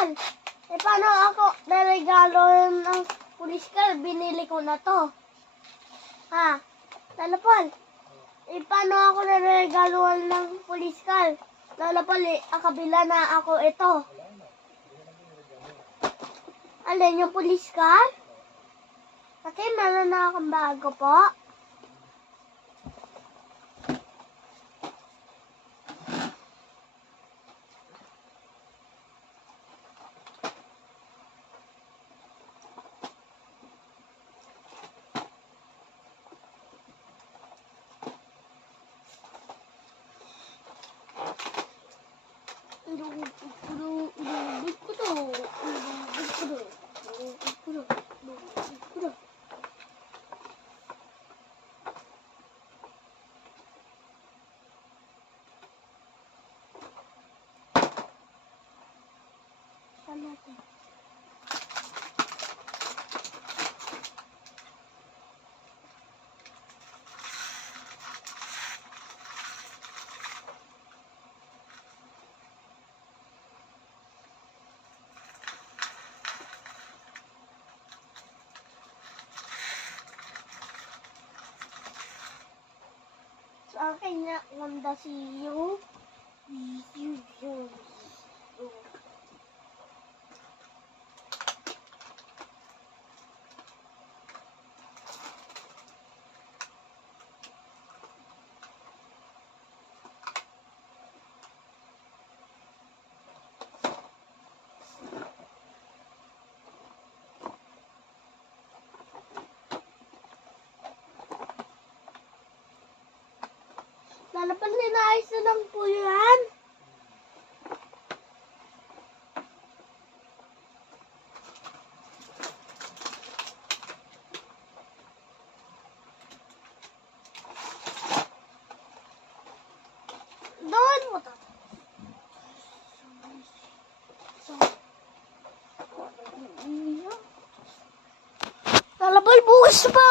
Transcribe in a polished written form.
Paul. Paano ako naregalo ng police car? Binili ko na to. Ha? Lolo Paul. Paano ako naregalo ng police car? Lolo Paul, kabila na ako ito. Alin yung police car? Kasi meron na akong bago po. Natin. Sa akin na Honda CU. Lalapan ninaayos na lang po yan. Doon mo ito. Lalapan bukas pa,